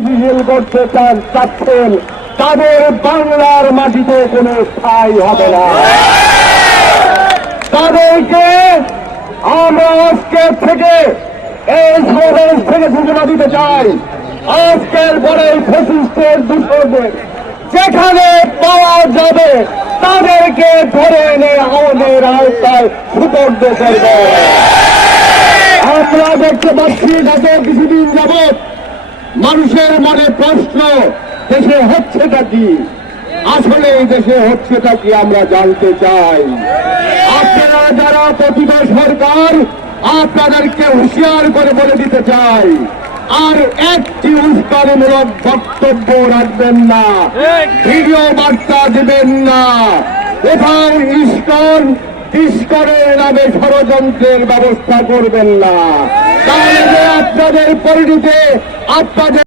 করতে চাচ্ছেন তাদের বাংলার মাটিতে কোনো ঠাঁই হবে না। তাদেরকে আমরা আজকের থেকে এই সমাবেশ থেকে ঘোষণা দিতে চাই, আজকের পরে ফ্যাসিস্টের দূষণদের যেখানে পাওয়া যাবে তাদেরকে ধরে এনে আমাদের আওতায় সুপর্দ করবে। আমরা দেখতে পাচ্ছি গত কিছুদিন যাবৎ মানুষের মনে প্রশ্ন, দেশে হচ্ছেটা কি, আসলে এই দেশে হচ্ছেটা কি আমরা জানতে চাই। আপনারা যারা প্রতিভা সরকার, আপনাদেরকে হুঁশিয়ার করে বলে দিতে চাই, আর একটি উস্কানিমূলক বক্তব্য রাখবেন না, ভিডিও বার্তা দেবেন না, কোথাও ইস্কনের নামে ষড়যন্ত্রের ব্যবস্থা করবেন না, তাহলে আপনাদের পরিণতি আপনাদের